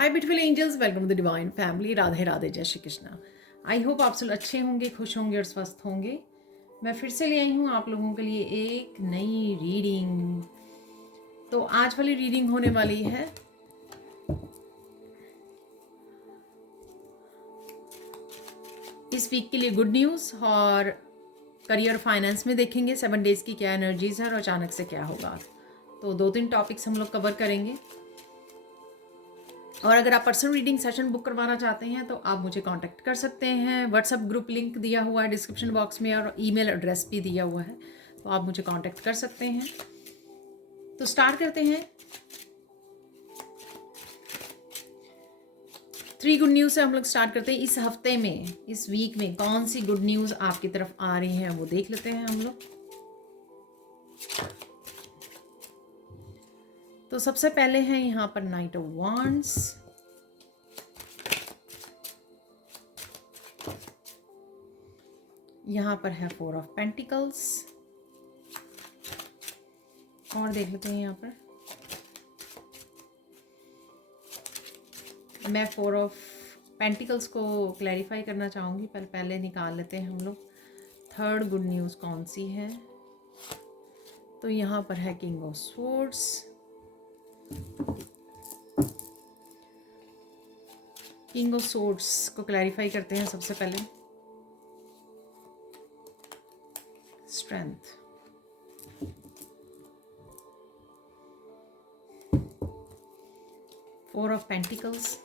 Hi beautiful angels, welcome to the divine family. Radhe Radhe, जय Shri Krishna. I hope आप सब अच्छे होंगे, खुश होंगे और स्वस्थ होंगे। मैं फिर से ले आई हूँ आप लोगों के लिए एक नई रीडिंग। तो आज वाली रीडिंग होने वाली है इस वीक के लिए गुड न्यूज़, और करियर फाइनेंस में देखेंगे 7 डेज की क्या एनर्जीज है और अचानक से क्या होगा। तो 2-3 टॉपिक्स हम लोग कवर करेंगे। और अगर आप पर्सनल रीडिंग सेशन बुक करवाना चाहते हैं तो आप मुझे कांटेक्ट कर सकते हैं। व्हाट्सएप ग्रुप लिंक दिया हुआ है डिस्क्रिप्शन बॉक्स में और ईमेल एड्रेस भी दिया हुआ है, तो आप मुझे कांटेक्ट कर सकते हैं। तो स्टार्ट करते हैं। 3 गुड न्यूज़ से हम लोग स्टार्ट करते हैं। इस हफ्ते में, इस वीक में कौन सी गुड न्यूज़ आपकी तरफ आ रही है वो देख लेते हैं हम लोग। तो सबसे पहले है यहाँ पर नाइट ऑफ वांड्स। यहाँ पर है 4 ऑफ पेंटिकल्स। और देख लेते हैं यहाँ पर मैं 4 ऑफ पेंटिकल्स को क्लैरिफाई करना चाहूँगी। पहले निकाल लेते हैं हम लोग थर्ड गुड न्यूज़ कौन सी है। तो यहाँ पर है king of swords. King of swords को क्लैरिफाई करते हैं सबसे पहले। स्ट्रेंथ, फोर ऑफ पेंटिकल्स,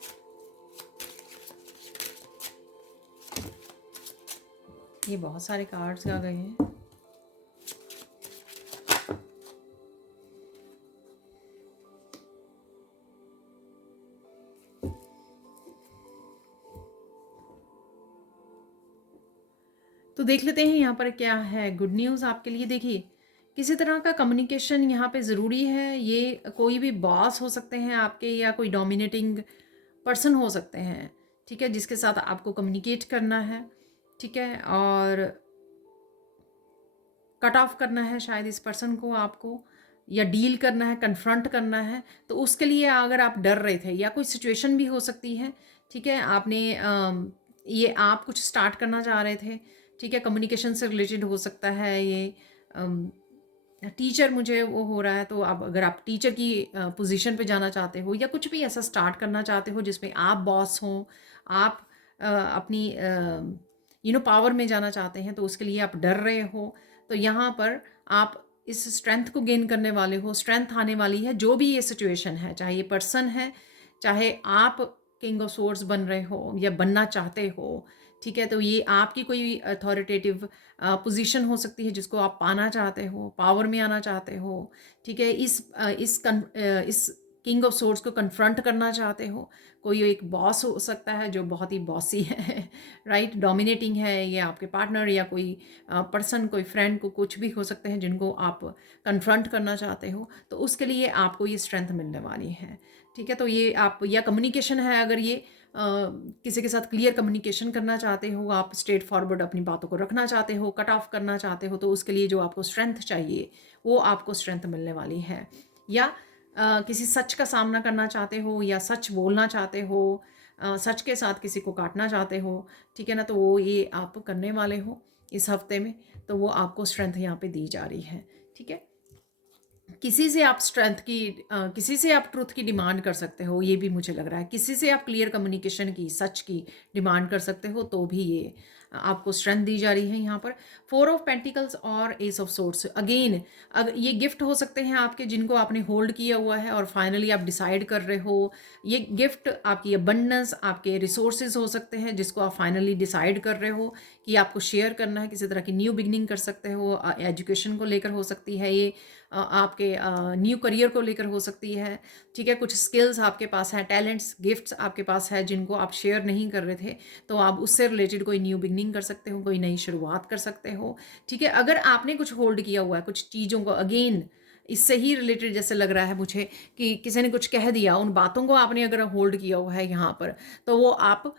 ये बहुत सारे कार्ड्स आ गए हैं। तो देख लेते हैं यहाँ पर क्या है गुड न्यूज़ आपके लिए। देखिए, किसी तरह का कम्युनिकेशन यहाँ पे ज़रूरी है। ये कोई भी बॉस हो सकते हैं आपके, या कोई डोमिनेटिंग पर्सन हो सकते हैं, ठीक है, जिसके साथ आपको कम्युनिकेट करना है, ठीक है, और कट ऑफ करना है शायद इस पर्सन को आपको, या डील करना है, कन्फ्रंट करना है। तो उसके लिए अगर आप डर रहे थे, या कोई सिचुएशन भी हो सकती है, ठीक है, आपने ये आप कुछ स्टार्ट करना चाह रहे थे, ठीक है, कम्युनिकेशन से रिलेटेड हो सकता है ये। टीचर मुझे वो हो रहा है, तो अब अगर आप टीचर की पोजीशन पे जाना चाहते हो, या कुछ भी ऐसा स्टार्ट करना चाहते हो जिसमें आप बॉस हो, आप अपनी पावर में जाना चाहते हैं, तो उसके लिए आप डर रहे हो, तो यहाँ पर आप इस स्ट्रेंथ को गेन करने वाले हो। स्ट्रेंथ आने वाली है, जो भी ये सिचुएशन है, चाहे ये पर्सन है, चाहे आप किंग ऑफ स्वॉर्ड्स बन रहे हो या बनना चाहते हो, ठीक है, तो ये आपकी कोई अथॉरिटेटिव पोजीशन हो सकती है जिसको आप पाना चाहते हो, पावर में आना चाहते हो, ठीक है, इस किंग ऑफ स्वॉर्ड्स को कन्फ्रंट करना चाहते हो। कोई एक बॉस हो सकता है जो बहुत ही बॉसी है, राइट, डोमिनेटिंग है, या आपके पार्टनर, या कोई पर्सन, कोई फ्रेंड, को कुछ भी हो सकते हैं जिनको आप कन्फ्रंट करना चाहते हो। तो उसके लिए आपको ये स्ट्रेंथ मिलने वाली है, ठीक है। तो ये आप, या कम्युनिकेशन है, अगर ये किसी के साथ क्लियर कम्युनिकेशन करना चाहते हो, आप स्ट्रेट फॉरवर्ड अपनी बातों को रखना चाहते हो, कट ऑफ करना चाहते हो, तो उसके लिए जो आपको स्ट्रेंथ चाहिए वो आपको स्ट्रेंथ मिलने वाली है। या किसी सच का सामना करना चाहते हो, या सच बोलना चाहते हो, सच के साथ किसी को काटना चाहते हो, ठीक है ना, तो वो ये आप करने वाले हो इस हफ्ते में। तो वो आपको स्ट्रेंथ यहाँ पे दी जा रही है, ठीक है। किसी से आप किसी से आप ट्रुथ की डिमांड कर सकते हो, ये भी मुझे लग रहा है। किसी से आप क्लियर कम्युनिकेशन की, सच की डिमांड कर सकते हो, तो भी ये आपको स्ट्रेंथ दी जा रही है यहाँ पर। 4 ऑफ पेंटिकल्स और एस ऑफ सोर्ड्स, अगेन अगर ये गिफ्ट हो सकते हैं आपके, जिनको आपने होल्ड किया हुआ है और फाइनली आप डिसाइड कर रहे हो। ये गिफ्ट आपकी अबंडेंस, आपके रिसोर्सेज हो सकते हैं जिसको आप फाइनली डिसाइड कर रहे हो कि आपको शेयर करना है। किसी तरह की न्यू बिगनिंग कर सकते हो, एजुकेशन को लेकर हो सकती है ये, आपके न्यू करियर को लेकर हो सकती है, ठीक है। कुछ स्किल्स आपके पास हैं, टैलेंट्स, गिफ्ट्स आपके पास है जिनको आप शेयर नहीं कर रहे थे, तो आप उससे रिलेटेड कोई न्यू बिगनिंग कर सकते हो, कोई नई शुरुआत कर सकते हो, ठीक है। अगर आपने कुछ होल्ड किया हुआ है, कुछ चीज़ों को, अगेन इससे ही रिलेटेड जैसे लग रहा है मुझे कि किसी ने कुछ कह दिया, उन बातों को आपने अगर होल्ड किया हुआ है यहाँ पर, तो वो आप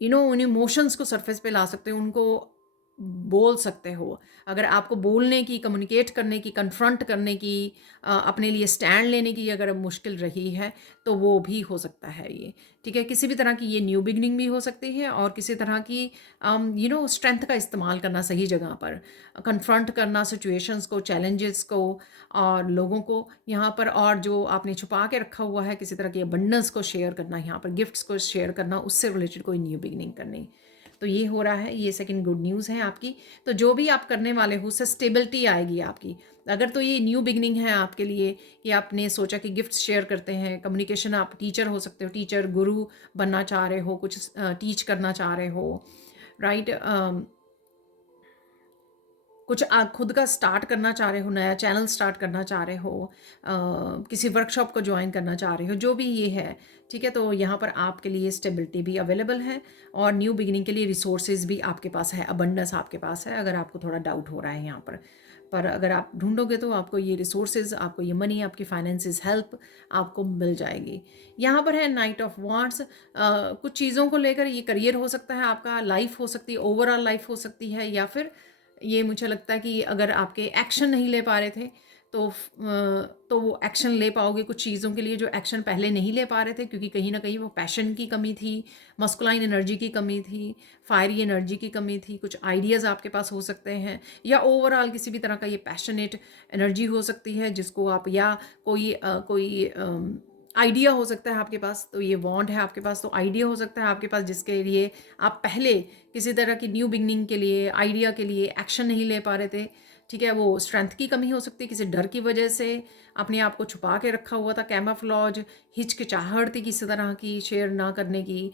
उन इमोशंस को सरफेस पे ला सकते हो, उनको बोल सकते हो। अगर आपको बोलने की, कम्युनिकेट करने की, कन्फ्रंट करने की, अपने लिए स्टैंड लेने की अगर मुश्किल रही है, तो वो भी हो सकता है ये, ठीक है। किसी भी तरह की ये न्यू बिगनिंग भी हो सकती है और किसी तरह की स्ट्रेंथ का इस्तेमाल करना सही जगह पर, कन्फ्रंट करना सिचुएशंस को, चैलेंजेस को और लोगों को यहाँ पर, और जो आपने छुपा के रखा हुआ है किसी तरह की अबंडेंस को शेयर करना, यहाँ पर गिफ्ट्स को शेयर करना, उससे रिलेटेड कोई न्यू बिगनिंग करनी। तो ये हो रहा है, ये सेकंड गुड न्यूज़ है आपकी। तो जो भी आप करने वाले हो उससे स्टेबिलिटी आएगी आपकी। अगर तो ये न्यू बिगनिंग है आपके लिए कि आपने सोचा कि गिफ्ट्स शेयर करते हैं, कम्युनिकेशन, आप टीचर हो सकते हो, टीचर गुरु बनना चाह रहे हो, कुछ टीच करना चाह रहे हो, राइट, कुछ खुद का स्टार्ट करना चाह रहे हो, नया चैनल स्टार्ट करना चाह रहे हो, किसी वर्कशॉप को ज्वाइन करना चाह रहे हो, जो भी ये है, ठीक है। तो यहाँ पर आपके लिए स्टेबिलिटी भी अवेलेबल है और न्यू बिगिनिंग के लिए रिसोर्सेज भी आपके पास है, अबंडेंस आपके पास है। अगर आपको थोड़ा डाउट हो रहा है यहाँ पर अगर आप ढूंढोगे तो आपको ये रिसोर्सेज, आपको ये मनी, आपकी फाइनेंसिस हेल्प आपको मिल जाएगी। यहाँ पर है नाइट ऑफ वांड्स। कुछ चीज़ों को लेकर, ये करियर हो सकता है आपका, लाइफ हो सकती है, ओवरऑल लाइफ हो सकती है, या फिर ये मुझे लगता है कि अगर आपके एक्शन नहीं ले पा रहे थे तो वो एक्शन ले पाओगे कुछ चीज़ों के लिए जो एक्शन पहले नहीं ले पा रहे थे, क्योंकि कहीं ना कहीं वो पैशन की कमी थी, मस्कुलाइन एनर्जी की कमी थी, फायरी एनर्जी की कमी थी, कुछ आइडियाज़ आपके पास हो सकते हैं, या ओवरऑल किसी भी तरह का ये पैशनेट एनर्जी हो सकती है जिसको आप, या कोई आइडिया हो सकता है आपके पास, तो ये वांट है आपके पास, तो आइडिया हो सकता है आपके पास जिसके लिए आप पहले किसी तरह की न्यू बिगनिंग के लिए, आइडिया के लिए एक्शन नहीं ले पा रहे थे, ठीक है। वो स्ट्रेंथ की कमी हो सकती है, किसी डर की वजह से अपने आप को छुपा के रखा हुआ था, कैमोफ्लेज, हिचकिचाहट थी किसी तरह की शेयर ना करने की,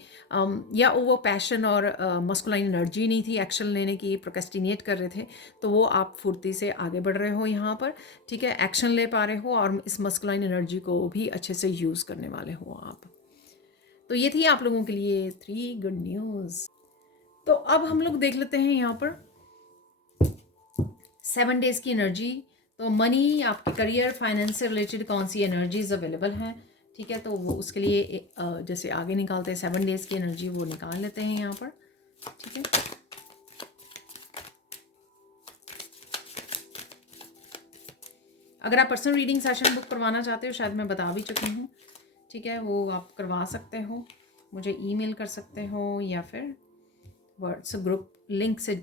या वो पैशन और मस्कुलाइन एनर्जी नहीं थी एक्शन लेने की, प्रोक्रेस्टिनेट कर रहे थे, तो वो आप फुर्ती से आगे बढ़ रहे हो यहाँ पर, ठीक है, एक्शन ले पा रहे हो और इस मस्कुलाइन एनर्जी को भी अच्छे से यूज़ करने वाले हो आप। तो ये थी आप लोगों के लिए 3 गुड न्यूज़। तो अब हम लोग देख लेते हैं यहाँ पर 7 डेज़ की एनर्जी। तो मनी, आपके करियर, फाइनेंस से रिलेटेड कौन सी एनर्जीज अवेलेबल हैं, ठीक है। तो वो उसके लिए जैसे आगे निकालते हैं 7 डेज़ की एनर्जी, वो निकाल लेते हैं यहाँ पर, ठीक है। अगर आप पर्सनल रीडिंग सेशन बुक करवाना चाहते हो, शायद मैं बता भी चुकी हूँ, ठीक है, वो आप करवा सकते हो, मुझे ईमेल कर सकते हो या फिर व्हाट्सएप ग्रुप लिंक से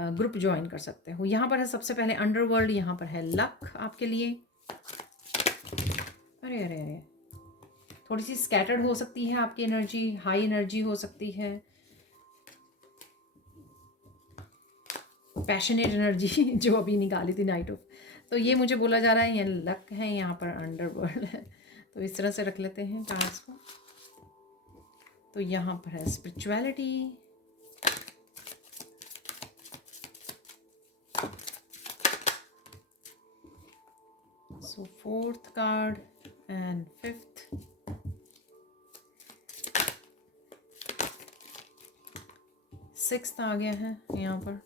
ग्रुप ज्वाइन कर सकते हो। यहाँ पर है सबसे पहले अंडरवर्ल्ड, यहाँ पर है लक आपके लिए। अरे अरे अरे, थोड़ी सी स्कैटर्ड हो सकती है आपकी एनर्जी, हाई एनर्जी हो सकती है, पैशनेट एनर्जी जो अभी निकाली थी नाइट ऑफ, तो ये मुझे बोला जा रहा है ये लक है, यहाँ पर अंडरवर्ल्ड है। तो इस तरह से रख लेते हैं कार्ड्स को। तो यहाँ पर है spirituality, so 4th card and 5th, 6th आ गया है यहाँ पर,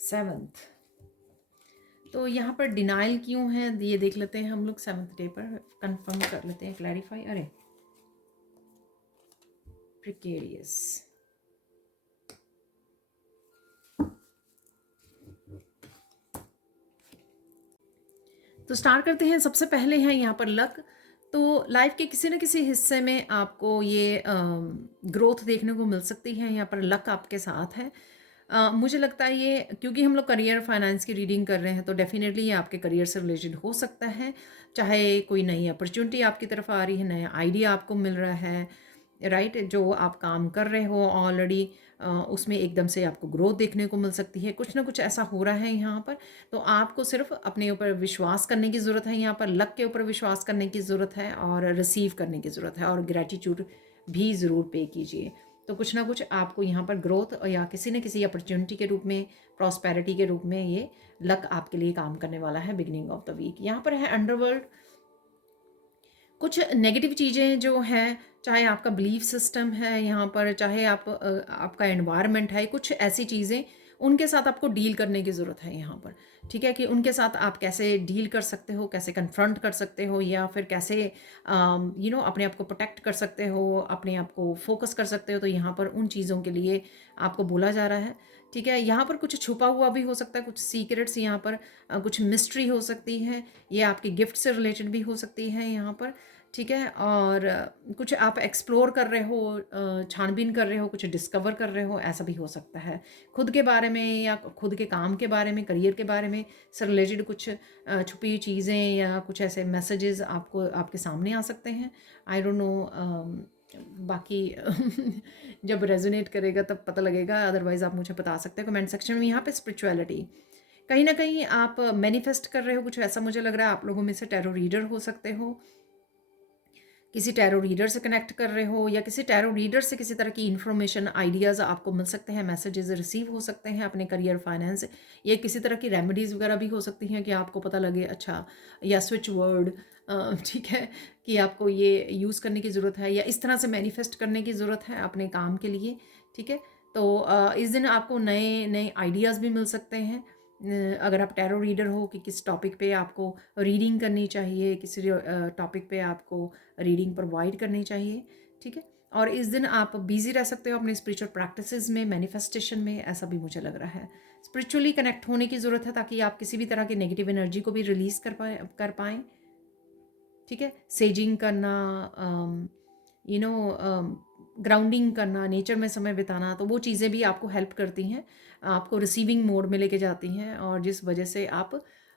सेवंथ। तो यहाँ पर डिनाइल क्यों है ये देख लेते हैं हम लोग, 7th डे पर कंफर्म कर लेते हैं, क्लैरिफाई। अरे प्रिकेरियस, तो स्टार्ट करते हैं। सबसे पहले है यहाँ पर लक। तो लाइफ के किसी न किसी हिस्से में आपको ये ग्रोथ देखने को मिल सकती है, यहाँ पर लक आपके साथ है। मुझे लगता है ये, क्योंकि हम लोग करियर फाइनेंस की रीडिंग कर रहे हैं, तो डेफिनेटली ये आपके करियर से रिलेटेड हो सकता है, चाहे कोई नई अपॉर्चुनिटी आपकी तरफ आ रही है, नया आइडिया आपको मिल रहा है, राइट, जो आप काम कर रहे हो ऑलरेडी उसमें एकदम से आपको ग्रोथ देखने को मिल सकती है, कुछ ना कुछ ऐसा हो रहा है यहाँ पर। तो आपको सिर्फ अपने ऊपर विश्वास करने की ज़रूरत है, यहाँ पर लक के ऊपर विश्वास करने की ज़रूरत है और रिसीव करने की ज़रूरत है, और ग्रैटिट्यूड भी ज़रूर पे कीजिए। तो कुछ ना कुछ आपको यहाँ पर ग्रोथ या किसी न किसी अपॉर्चुनिटी के रूप में, प्रॉस्पेरिटी के रूप में ये लक आपके लिए काम करने वाला है बिगिनिंग ऑफ द वीक। यहाँ पर है अंडरवर्ल्ड, कुछ नेगेटिव चीज़ें जो हैं, चाहे आपका बिलीफ सिस्टम है यहाँ पर, चाहे आपका एनवायरनमेंट है, कुछ ऐसी चीज़ें उनके साथ आपको डील करने की ज़रूरत है यहाँ पर, ठीक है, कि उनके साथ आप कैसे डील कर सकते हो, कैसे कन्फ्रंट कर सकते हो, या फिर कैसे अपने आप को प्रोटेक्ट कर सकते हो, अपने आप को फोकस कर सकते हो। तो यहाँ पर उन चीज़ों के लिए आपको बोला जा रहा है, ठीक है। यहाँ पर कुछ छुपा हुआ भी हो सकता है, कुछ सीक्रेट्स यहाँ पर, कुछ मिस्ट्री हो सकती है, ये आपके गिफ्ट से रिलेटेड भी हो सकती है यहाँ पर, ठीक है। और कुछ आप एक्सप्लोर कर रहे हो, छानबीन कर रहे हो, कुछ डिस्कवर कर रहे हो, ऐसा भी हो सकता है। खुद के बारे में या खुद के काम के बारे में, करियर के बारे में से रिलेटेड कुछ छुपी हुई चीज़ें या कुछ ऐसे मैसेजेस आपको आपके सामने आ सकते हैं। आई डोंट नो, बाकी जब रेजोनेट करेगा तब पता लगेगा, अदरवाइज़ आप मुझे बता सकते हैं कमेंट सेक्शन में। यहाँ पे स्पिरिचुअलिटी कहीं ना कहीं आप मैनिफेस्ट कर रहे हो, कुछ ऐसा मुझे लग रहा है। आप लोगों में से टैरो रीडर हो सकते हो, किसी टैरो रीडर से कनेक्ट कर रहे हो, या किसी टैरो रीडर से किसी तरह की इन्फॉर्मेशन, आइडियाज़ आपको मिल सकते हैं, मैसेजेस रिसीव हो सकते हैं अपने करियर, फाइनेंस, या किसी तरह की रेमेडीज़ वगैरह भी हो सकती हैं कि आपको पता लगे, अच्छा, या स्विच वर्ड, ठीक है, कि आपको ये यूज़ करने की ज़रूरत है, या इस तरह से मैनिफेस्ट करने की ज़रूरत है अपने काम के लिए, ठीक है। तो इस दिन आपको नए नए आइडियाज़ भी मिल सकते हैं। अगर आप टैरो रीडर हो कि किस टॉपिक पे आपको रीडिंग करनी चाहिए, किसी टॉपिक पे आपको रीडिंग प्रोवाइड करनी चाहिए, ठीक है। और इस दिन आप बिजी रह सकते हो अपने स्पिरिचुअल प्रैक्टिसेस में, मैनिफेस्टेशन में, ऐसा भी मुझे लग रहा है। स्पिरिचुअली कनेक्ट होने की ज़रूरत है ताकि आप किसी भी तरह की नेगेटिव एनर्जी को भी रिलीज़ कर पाएँ, ठीक है। सेजिंग करना, ग्राउंडिंग करना, नेचर में समय बिताना, तो वो चीज़ें भी आपको हेल्प करती हैं, आपको रिसीविंग मोड में लेके जाती हैं, और जिस वजह से आप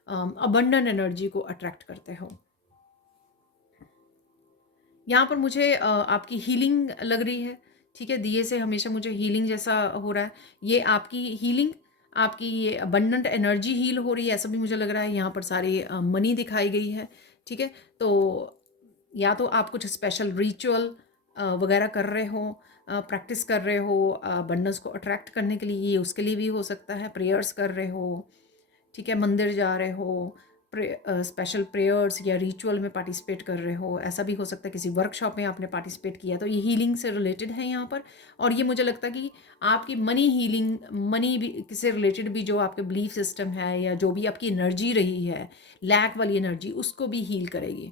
अबंडन एनर्जी को अट्रैक्ट करते हो। यहाँ पर मुझे आपकी हीलिंग लग रही है, ठीक है। दिए से हमेशा मुझे हीलिंग जैसा हो रहा है। ये आपकी हीलिंग, आपकी ये अबंडेंट एनर्जी हील हो रही है, ऐसा भी मुझे लग रहा है। यहाँ पर सारी मनी दिखाई गई है, ठीक है। तो या तो आप कुछ स्पेशल रिचुअल वगैरह कर रहे हो, प्रैक्टिस कर रहे हो अबंडेंस को अट्रैक्ट करने के लिए, ये उसके लिए भी हो सकता है। प्रेयर्स कर रहे हो, ठीक है, मंदिर जा रहे हो, स्पेशल प्रेयर्स या रिचुअल में पार्टिसिपेट कर रहे हो, ऐसा भी हो सकता है। किसी वर्कशॉप में आपने पार्टिसिपेट किया, तो ये हीलिंग से रिलेटेड है यहाँ पर। और ये मुझे लगता है कि आपकी मनी हीलिंग, मनी भी से रिलेटेड भी जो आपके बिलीफ सिस्टम है, या जो भी आपकी एनर्जी रही है, लैक वाली एनर्जी, उसको भी हील करेगी,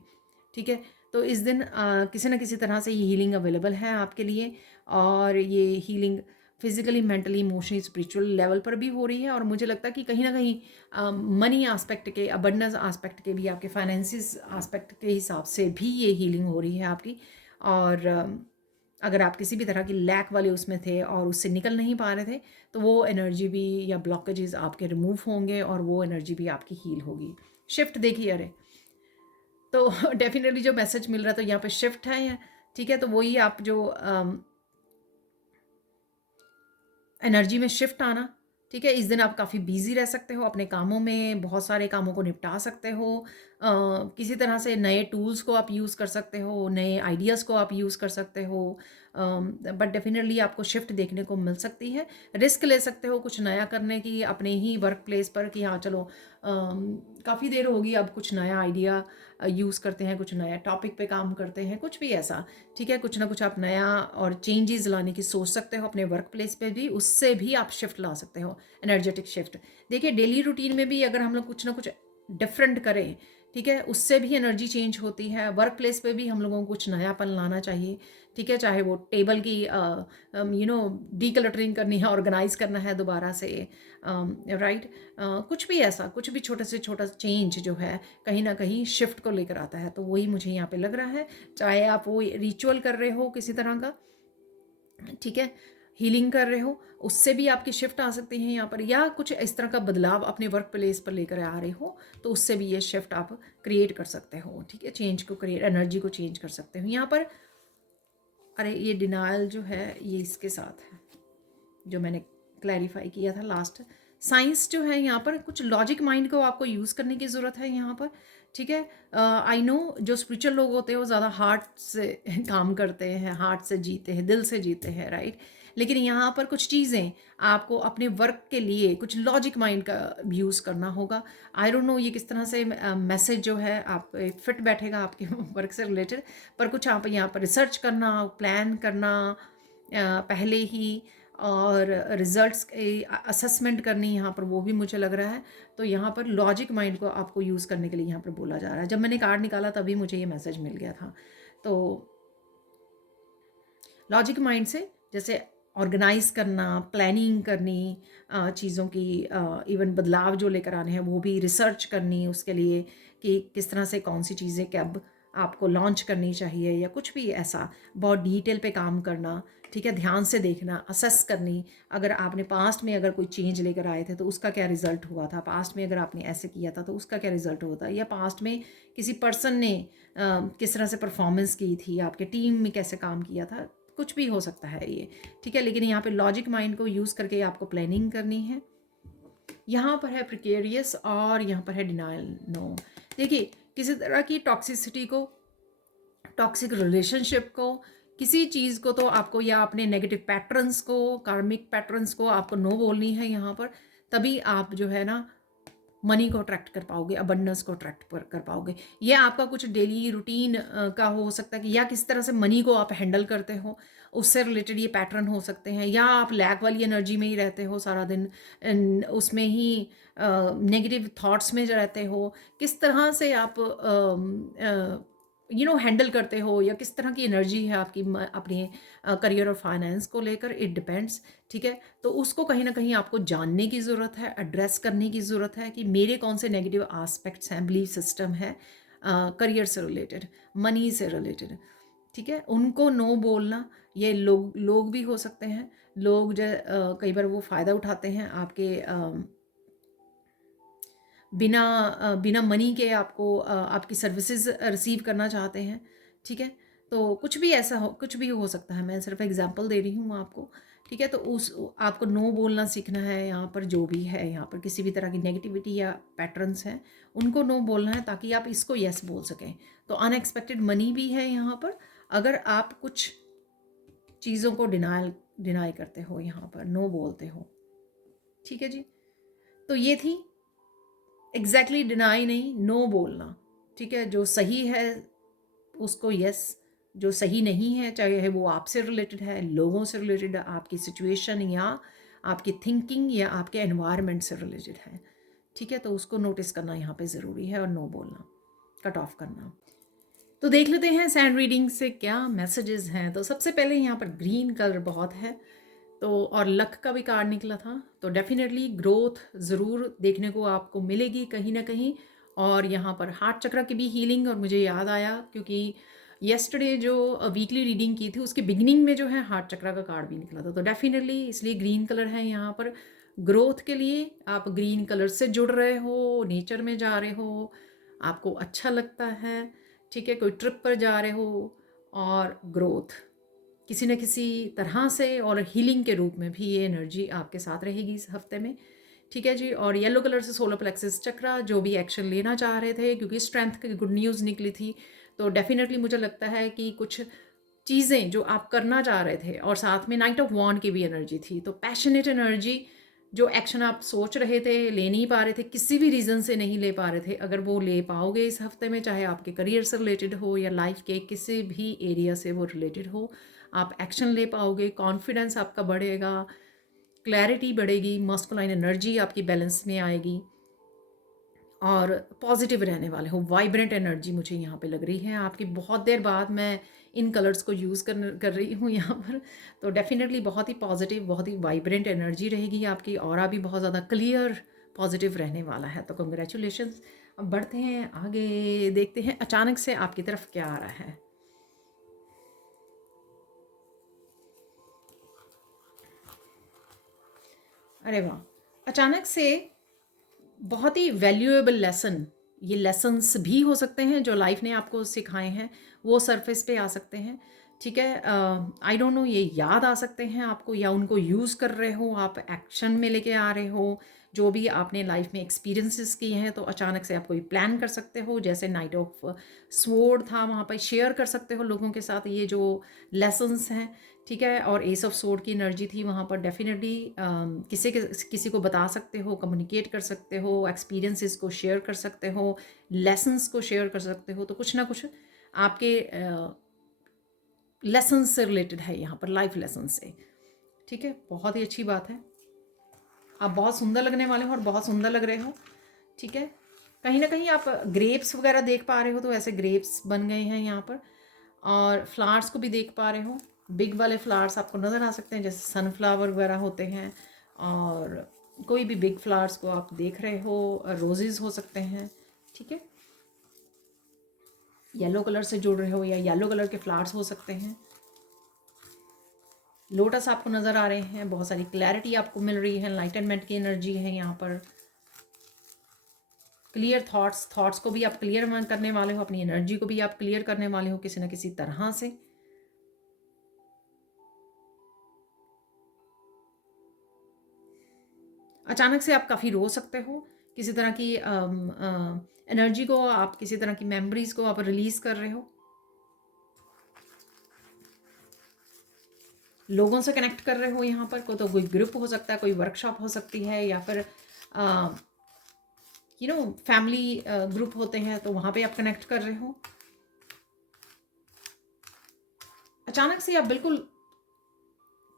ठीक है। तो इस दिन किसी न किसी तरह से ये हीलिंग अवेलेबल है आपके लिए, और ये healing physically, mentally, emotionally, spiritual level पर भी हो रही है। और मुझे लगता है कि कहीं ना कहीं मनी एस्पेक्ट के, अबंडेंस एस्पेक्ट के भी, आपके फाइनेंसिस एस्पेक्ट के हिसाब से भी ये हीलिंग हो रही है आपकी। और अगर आप किसी भी तरह की लैक वाले उसमें थे और उससे निकल नहीं पा रहे थे, तो वो एनर्जी भी या ब्लॉकेजेस आपके रिमूव होंगे, और वो एनर्जी भी आपकी हील होगी। शिफ्ट देखिए, अरे, तो डेफिनेटली जो मैसेज मिल रहा है, तो यहाँ पे शिफ्ट है, ठीक है। तो वही आप जो एनर्जी में शिफ्ट आना, ठीक है। इस दिन आप काफ़ी बिजी रह सकते हो अपने कामों में, बहुत सारे कामों को निपटा सकते हो, किसी तरह से नए टूल्स को आप यूज़ कर सकते हो, नए आइडियाज़ को आप यूज़ कर सकते हो। बट डेफिनेटली आपको शिफ्ट देखने को मिल सकती है। रिस्क ले सकते हो कुछ नया करने की अपने ही वर्क प्लेस पर, कि हाँ चलो, काफ़ी देर होगी, अब कुछ नया आइडिया यूज़ करते हैं, कुछ नया टॉपिक पे काम करते हैं, कुछ भी ऐसा, ठीक है। कुछ ना कुछ आप नया और चेंजेस लाने की सोच सकते हो अपने वर्क प्लेस पे भी, उससे भी आप शिफ्ट ला सकते हो, एनर्जेटिक शिफ्ट। देखिए, डेली रूटीन में भी अगर हम लोग कुछ ना कुछ डिफरेंट करें, ठीक है, उससे भी एनर्जी चेंज होती है। वर्क प्लेस पे भी हम लोगों को कुछ नयापन लाना चाहिए, ठीक है। चाहे वो टेबल की डीक्लटरिंग करनी है, ऑर्गेनाइज करना है दोबारा से, राइट, कुछ भी ऐसा, कुछ भी छोटे से छोटा चेंज जो है, कहीं ना कहीं शिफ्ट को लेकर आता है। तो वही मुझे यहाँ पे लग रहा है। चाहे आप वो रिचुअल कर रहे हो किसी तरह का, ठीक है, हीलिंग कर रहे हो, उससे भी आपकी शिफ्ट आ सकती है यहाँ पर, या कुछ इस तरह का बदलाव अपने वर्क प्लेस पर लेकर आ रहे हो, तो उससे भी ये शिफ्ट आप क्रिएट कर सकते हो, ठीक है। चेंज को क्रिएट, एनर्जी को चेंज कर सकते हो यहाँ पर। अरे, ये डिनायल जो है, ये इसके साथ है जो मैंने क्लैरिफाई किया था लास्ट। साइंस जो है यहाँ पर, कुछ लॉजिक माइंड को आपको यूज़ करने की ज़रूरत है यहाँ पर, ठीक है। आई नो जो स्पिरिचुअल लोग होते हैं वो ज़्यादा हार्ट से काम करते हैं, हार्ट से जीते हैं, दिल से जीते हैं, राइट। लेकिन यहाँ पर कुछ चीज़ें आपको अपने वर्क के लिए कुछ लॉजिक माइंड का यूज़ करना होगा। आई डोंट नो ये किस तरह से मैसेज जो है आप फिट बैठेगा आपके वर्क से रिलेटेड, पर कुछ आप यहाँ पर रिसर्च करना, प्लान करना पहले ही, और रिजल्ट्स असेसमेंट करनी यहाँ पर, वो भी मुझे लग रहा है। तो यहाँ पर लॉजिक माइंड को आपको यूज़ करने के लिए यहाँ पर बोला जा रहा है। जब मैंने कार्ड निकाला तभी मुझे ये मैसेज मिल गया था। तो लॉजिक माइंड से जैसे ऑर्गेनाइज करना, प्लानिंग करनी, चीज़ों की इवन बदलाव जो लेकर आने हैं वो भी रिसर्च करनी उसके लिए कि किस तरह से कौन सी चीज़ें कब आपको लॉन्च करनी चाहिए या कुछ भी ऐसा बहुत डिटेल पे काम करना, ठीक है, ध्यान से देखना, असेस करनी। अगर आपने पास्ट में अगर कोई चेंज लेकर आए थे तो उसका क्या रिजल्ट हुआ था, पास्ट में अगर आपने ऐसे किया था तो उसका क्या रिजल्ट हुआ था, या पास्ट में किसी पर्सन ने किस तरह से परफॉर्मेंस की थी, आपके टीम में कैसे काम किया था, कुछ भी हो सकता है ये, ठीक है। लेकिन यहाँ पे लॉजिक माइंड को यूज़ करके आपको प्लानिंग करनी है। यहाँ पर है प्रिकेरियस और यहाँ पर है डिनायल नो। देखिए, किसी तरह की टॉक्सिसिटी को, टॉक्सिक रिलेशनशिप को, किसी चीज़ को तो आपको, या अपने नेगेटिव पैटर्न्स को, कार्मिक पैटर्न्स को आपको नो बोलनी है यहाँ पर। तभी आप जो है ना मनी को अट्रैक्ट कर पाओगे, अबंडेंस को अट्रैक्ट कर पाओगे। ये आपका कुछ डेली रूटीन का हो सकता है कि या किस तरह से मनी को आप हैंडल करते हो, उससे रिलेटेड ये पैटर्न हो सकते हैं। या आप लैक वाली एनर्जी में ही रहते हो सारा दिन, उसमें ही नेगेटिव थॉट्स में जो रहते हो, किस तरह से आप हैंडल करते हो, या किस तरह की एनर्जी है आपकी अपने करियर और फाइनेंस को लेकर, इट डिपेंड्स, ठीक है। तो उसको कहीं ना कहीं आपको जानने की ज़रूरत है, एड्रेस करने की ज़रूरत है कि मेरे कौन से नेगेटिव एस्पेक्ट्स हैं, बिलीफ सिस्टम है करियर से रिलेटेड, मनी से रिलेटेड, ठीक है। उनको नो बोलना, ये लोग भी हो सकते हैं। लोग जो कई बार वो फ़ायदा उठाते हैं आपके बिना मनी के, आपको आपकी सर्विसेज रिसीव करना चाहते हैं, ठीक है। तो कुछ भी ऐसा हो, कुछ भी हो सकता है, मैं सिर्फ एग्जांपल दे रही हूँ आपको, ठीक है। तो उस आपको नो बोलना सीखना है यहाँ पर। जो भी है यहाँ पर किसी भी तरह की नेगेटिविटी या पैटर्न्स हैं उनको नो बोलना है, ताकि आप इसको यस बोल सकें। तो अनएक्सपेक्टेड मनी भी है यहाँ पर, अगर आप कुछ चीज़ों को डिनाई करते हो, यहाँ पर नो बोलते हो, ठीक है जी। तो ये थी एग्जैक्टली डिनाई नहीं, नो बोलना, ठीक है। जो सही है उसको यस, जो सही नहीं है, चाहे वो आपसे रिलेटेड है, लोगों से रिलेटेड है, आपकी सिचुएशन या आपकी थिंकिंग या आपके एनवायरनमेंट से रिलेटेड है, ठीक है। तो उसको नोटिस करना यहाँ पे ज़रूरी है और नो बोलना, कट ऑफ करना। तो देख लेते हैं सैंड रीडिंग से क्या मैसेजेस हैं। तो सबसे पहले यहाँ पर ग्रीन कलर बहुत है, तो और लक का भी कार्ड निकला था, तो डेफिनेटली ग्रोथ ज़रूर देखने को आपको मिलेगी कहीं ना कहीं। और यहाँ पर हार्ट चक्र की भी हीलिंग, और मुझे याद आया क्योंकि येस्टरडे जो वीकली रीडिंग की थी उसके बिगिनिंग में जो है हार्ट चक्र का कार्ड भी निकला था, तो डेफिनेटली इसलिए ग्रीन कलर है यहाँ पर। ग्रोथ के लिए आप ग्रीन कलर से जुड़ रहे हो, नेचर में जा रहे हो, आपको अच्छा लगता है, ठीक है, कोई ट्रिप पर जा रहे हो, और ग्रोथ किसी न किसी तरह से और हीलिंग के रूप में भी ये एनर्जी आपके साथ रहेगी इस हफ्ते में, ठीक है जी। और येलो कलर से सोलर प्लेक्सिस चक्रा, जो भी एक्शन लेना चाह रहे थे, क्योंकि स्ट्रेंथ की गुड न्यूज़ निकली थी, तो डेफिनेटली मुझे लगता है कि कुछ चीज़ें जो आप करना चाह रहे थे, और साथ में नाइट ऑफ वॉन्ड की भी एनर्जी थी, तो पैशनेट एनर्जी, जो एक्शन आप सोच रहे थे, ले नहीं पा रहे थे, किसी भी रीज़न से नहीं ले पा रहे थे, अगर वो ले पाओगे इस हफ्ते में, चाहे आपके करियर से रिलेटेड हो या लाइफ के किसी भी एरिया से वो रिलेटेड हो, आप एक्शन ले पाओगे, कॉन्फिडेंस आपका बढ़ेगा, क्लैरिटी बढ़ेगी, मस्कुलाइन एनर्जी आपकी बैलेंस में आएगी, और पॉजिटिव रहने वाले हो, वाइब्रेंट एनर्जी मुझे यहाँ पे लग रही है आपकी। बहुत देर बाद मैं इन कलर्स को यूज़ कर रही हूँ यहाँ पर, तो डेफिनेटली बहुत ही पॉजिटिव, बहुत ही वाइब्रेंट एनर्जी रहेगी आपकी, ऑरा भी बहुत ज़्यादा क्लियर पॉजिटिव रहने वाला है। तो कंग्रेचुलेशंस। अब बढ़ते हैं आगे, देखते हैं अचानक से आपकी तरफ क्या आ रहा है। अरे वाह, अचानक से बहुत ही वैल्यूएबल लेसन, ये लेसन्स भी हो सकते हैं जो लाइफ ने आपको सिखाए हैं, वो सरफेस पे आ सकते हैं, ठीक है। आई डोंट नो, ये याद आ सकते हैं आपको, या उनको यूज़ कर रहे हो, आप एक्शन में लेके आ रहे हो, जो भी आपने लाइफ में एक्सपीरियंसेस किए हैं, तो अचानक से आप कोई प्लान कर सकते हो, जैसे नाइट ऑफ स्वॉर्ड था, वहाँ पर शेयर कर सकते हो लोगों के साथ ये जो लेसन्स हैं, ठीक है। और एस ऑफ स्वॉर्ड की एनर्जी थी वहाँ पर, डेफिनेटली किसी को बता सकते हो, कम्युनिकेट कर सकते हो, एक्सपीरियंसेस को शेयर कर सकते हो, लेसन्स को शेयर कर सकते हो, तो कुछ ना कुछ आपके लेसन्स से रिलेटेड है यहाँ पर, लाइफ लेसन से, ठीक है, बहुत ही अच्छी बात है। आप बहुत सुंदर लगने वाले हो और बहुत सुंदर लग रहे हो। ठीक है, कहीं ना कहीं आप ग्रेप्स वगैरह देख पा रहे हो, तो ऐसे ग्रेप्स बन गए हैं यहाँ पर। और फ्लावर्स को भी देख पा रहे हो, बिग वाले फ्लावर्स आपको नज़र आ सकते हैं, जैसे सनफ्लावर वगैरह होते हैं। और कोई भी बिग फ्लावर्स को आप देख रहे हो, रोजेज़ हो सकते हैं। ठीक है, येलो कलर से जुड़ रहे हो या येलो कलर के फ्लावर्स हो सकते हैं। लोटस आपको नज़र आ रहे हैं, बहुत सारी क्लैरिटी आपको मिल रही है, एनलाइटनमेंट की एनर्जी है यहाँ पर। क्लियर थॉट्स को भी आप क्लियर करने वाले हो, अपनी एनर्जी को भी आप क्लियर करने वाले हो किसी न किसी तरह से। अचानक से आप काफ़ी रो सकते हो, किसी तरह की एनर्जी को, आप किसी तरह की मेमोरीज को आप रिलीज कर रहे हो, लोगों से कनेक्ट कर रहे हो यहाँ पर। को तो कोई ग्रुप हो सकता है, कोई वर्कशॉप हो सकती है, या फिर फैमिली ग्रुप होते हैं, तो वहाँ पे आप कनेक्ट कर रहे हो। अचानक से आप बिल्कुल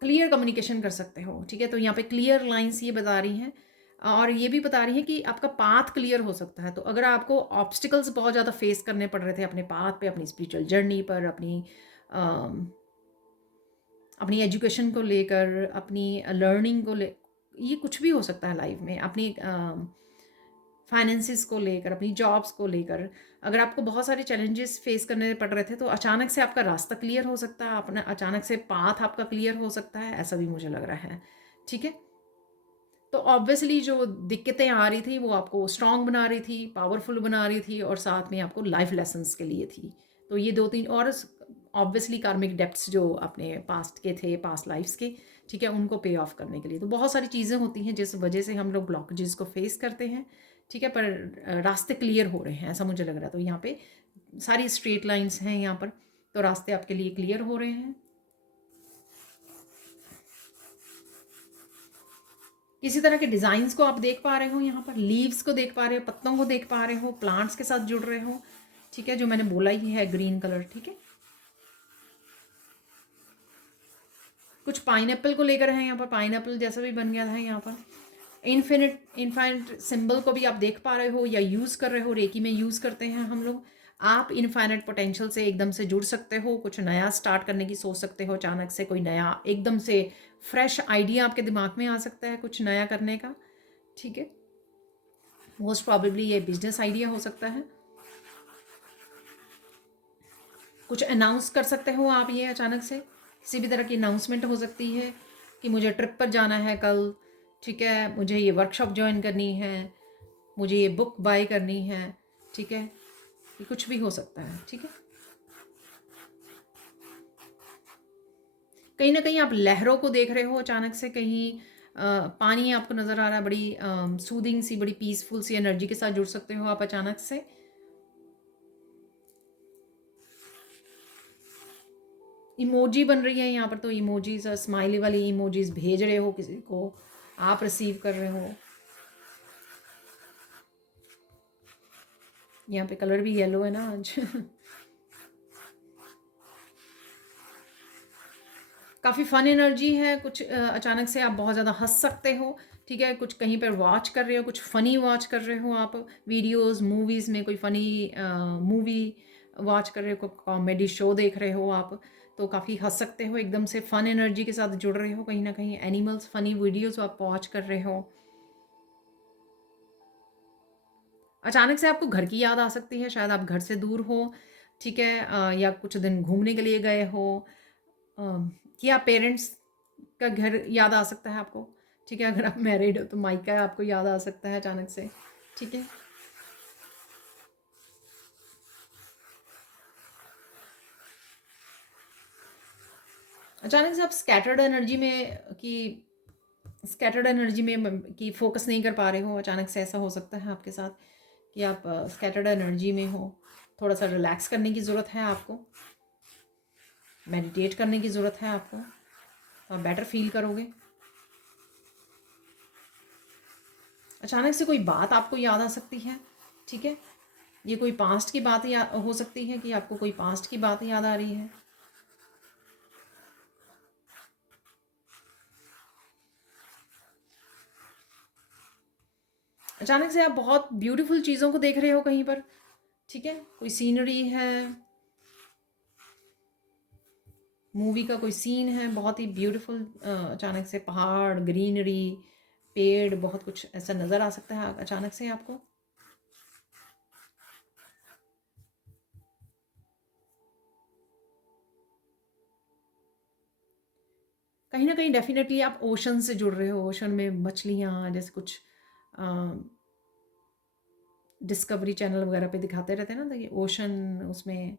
क्लियर कम्युनिकेशन कर सकते हो। ठीक है, तो यहाँ पे क्लियर लाइंस ये बता रही हैं, और ये भी बता रही है कि आपका पाथ क्लियर हो सकता है। तो अगर आपको ऑब्स्टिकल्स बहुत ज़्यादा फेस करने पड़ रहे थे अपने पाथ पे, अपनी स्पिरिचुअल जर्नी पर, अपनी एजुकेशन को लेकर, अपनी लर्निंग को ले, ये कुछ भी हो सकता है लाइफ में, अपनी फाइनेंसिस को लेकर, अपनी जॉब्स को लेकर, अगर आपको बहुत सारे चैलेंजेस फेस करने पड़ रहे थे, तो अचानक से आपका रास्ता क्लियर हो सकता है, अपना अचानक से पाथ आपका क्लियर हो सकता है, ऐसा भी मुझे लग रहा है। ठीक है, तो ऑब्वियसली जो दिक्कतें आ रही थी वो आपको स्ट्रांग बना रही थी, पावरफुल बना रही थी, और साथ में आपको लाइफ लेसन्स के लिए थी। तो ये 2-3 और ऑब्वियसली कार्मिक डेप्ट्स जो अपने पास्ट के थे, पास्ट लाइफ्स के, ठीक है, उनको पे ऑफ करने के लिए। तो बहुत सारी चीज़ें होती हैं जिस वजह से हम लोग ब्लॉकेजेस को फेस करते हैं। ठीक है, पर रास्ते क्लियर हो रहे हैं, ऐसा मुझे लग रहा है। तो यहाँ पे सारी स्ट्रेट लाइंस हैं यहाँ पर, तो रास्ते आपके लिए क्लियर हो रहे हैं। किसी तरह के डिज़ाइंस को आप देख पा रहे हो, यहाँ पर लीव्स को देख पा रहे हो, पत्तों को देख पा रहे हो, प्लांट्स के साथ जुड़ रहे हो। ठीक है, जो मैंने बोला ही है, ग्रीन कलर। ठीक है, कुछ पाइनएप्पल को लेकर है यहाँ पर, पाइनएप्पल जैसा भी बन गया है यहाँ पर। इनफाइनाइट सिंबल को भी आप देख पा रहे हो या यूज़ कर रहे हो, रेकी में यूज़ करते हैं हम लोग। आप इनफाइनाइट पोटेंशियल से एकदम से जुड़ सकते हो, कुछ नया स्टार्ट करने की सोच सकते हो, अचानक से कोई नया एकदम से फ्रेश आइडिया आपके दिमाग में आ सकता है कुछ नया करने का। ठीक है, मोस्ट प्रॉबेबली ये बिजनेस आइडिया हो सकता है, कुछ अनाउंस कर सकते हो आप ये अचानक से, किसी भी तरह की अनाउंसमेंट हो सकती है कि मुझे ट्रिप पर जाना है कल। ठीक है, मुझे ये वर्कशॉप ज्वाइन करनी है, मुझे ये बुक बाय करनी है। ठीक है, ये कुछ भी हो सकता है। ठीक है, कहीं ना कहीं आप लहरों को देख रहे हो, अचानक से कहीं पानी आपको नज़र आ रहा है, बड़ी सूदिंग सी, बड़ी पीसफुल सी एनर्जी के साथ जुड़ सकते हो आप अचानक से। इमोजी बन रही है यहाँ पर, तो इमोजीज, स्माइली वाली इमोजीज भेज रहे हो किसी को, आप रिसीव कर रहे हो। यहाँ पे कलर भी येलो है ना आज काफ़ी फन एनर्जी है, कुछ अचानक से आप बहुत ज़्यादा हंस सकते हो। ठीक है, कुछ कहीं पर वॉच कर रहे हो, कुछ फ़नी वॉच कर रहे हो आप, वीडियोस मूवीज़ में कोई फ़नी मूवी वॉच कर रहे हो, कॉमेडी शो देख रहे हो आप, तो काफ़ी हंस सकते हो, एकदम से फ़न एनर्जी के साथ जुड़ रहे हो। कहीं ना कहीं एनिमल्स फ़नी वीडियोस आप वॉच कर रहे हो। अचानक से आपको घर की याद आ सकती है, शायद आप घर से दूर हो। ठीक है, या कुछ दिन घूमने के लिए गए हो, या पेरेंट्स का घर याद आ सकता है आपको। ठीक है, अगर आप मैरिड हो तो मायका आपको याद आ सकता है अचानक से। ठीक है, अचानक से आप स्कैटर्ड एनर्जी में की फोकस नहीं कर पा रहे हो। अचानक से ऐसा हो सकता है आपके साथ कि आप स्कैटर्ड एनर्जी में हो, थोड़ा सा रिलैक्स करने की ज़रूरत है आपको, मेडिटेट करने की ज़रूरत है आपको, तो आप बेटर फील करोगे। अचानक से कोई बात आपको याद आ सकती है। ठीक है, ये कोई पास्ट की बात हो सकती है कि आपको कोई पास्ट की बात याद आ रही है। अचानक से आप बहुत ब्यूटीफुल चीज़ों को देख रहे हो कहीं पर, ठीक है, कोई सीनरी है, मूवी का कोई सीन है, बहुत ही ब्यूटीफुल, अचानक से पहाड़, ग्रीनरी, पेड़, बहुत कुछ ऐसा नज़र आ सकता है अचानक से आपको। कहीं ना कहीं डेफिनेटली आप ओशन से जुड़ रहे हो, ओशन में मछलियाँ, जैसे कुछ डिस्कवरी चैनल वगैरह पे दिखाते रहते हैं ना, तो ये ओशन उसमें,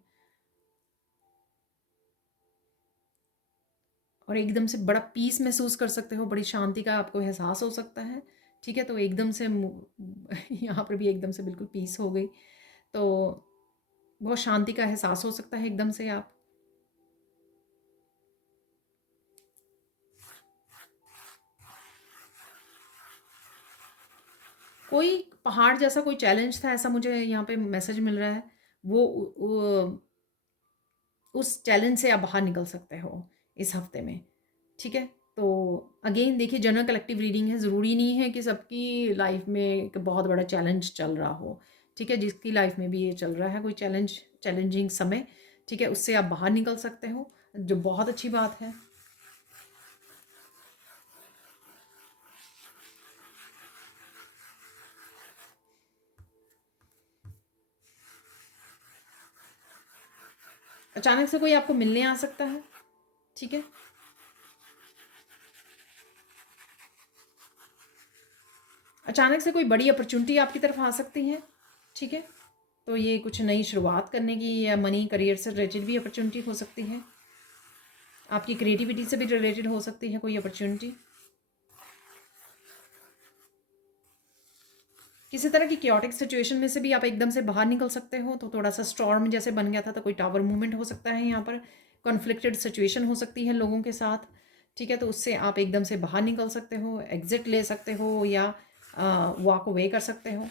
और एकदम से बड़ा पीस महसूस कर सकते हो, बड़ी शांति का आपको एहसास हो सकता है, ठीक है। तो एकदम से यहाँ पर भी एकदम से बिल्कुल पीस हो गई, तो बहुत शांति का एहसास हो सकता है एकदम से आप। कोई पहाड़ जैसा कोई चैलेंज था, ऐसा मुझे यहाँ पे मैसेज मिल रहा है, वो उस चैलेंज से आप बाहर निकल सकते हो इस हफ्ते में, ठीक है। तो अगेन देखिए, जनरल कलेक्टिव रीडिंग है, ज़रूरी नहीं है कि सबकी लाइफ में एक बहुत बड़ा चैलेंज चल रहा हो, ठीक है। जिसकी लाइफ में भी ये चल रहा है कोई चैलेंजिंग समय, ठीक है, उससे आप बाहर निकल सकते हो, जो बहुत अच्छी बात है। अचानक से कोई आपको मिलने आ सकता है, ठीक है। अचानक से कोई बड़ी अपॉर्चुनिटी आपकी तरफ आ सकती है, ठीक है। तो ये कुछ नई शुरुआत करने की या मनी करियर से रिलेटेड भी अपॉर्चुनिटी हो सकती है, आपकी क्रिएटिविटी से भी रिलेटेड हो सकती है कोई अपॉर्चुनिटी। किसी तरह की क्योटिक सिचुएशन में से भी आप एकदम से बाहर निकल सकते हो, तो थोड़ा सा स्टॉर्म जैसे बन गया था, तो कोई टावर मूवमेंट हो सकता है यहाँ पर, कॉन्फ्लिक्टेड सिचुएशन हो सकती है लोगों के साथ, ठीक है। तो उससे आप एकदम से बाहर निकल सकते हो, एग्जिट ले सकते हो, या वॉक अवे कर सकते हो।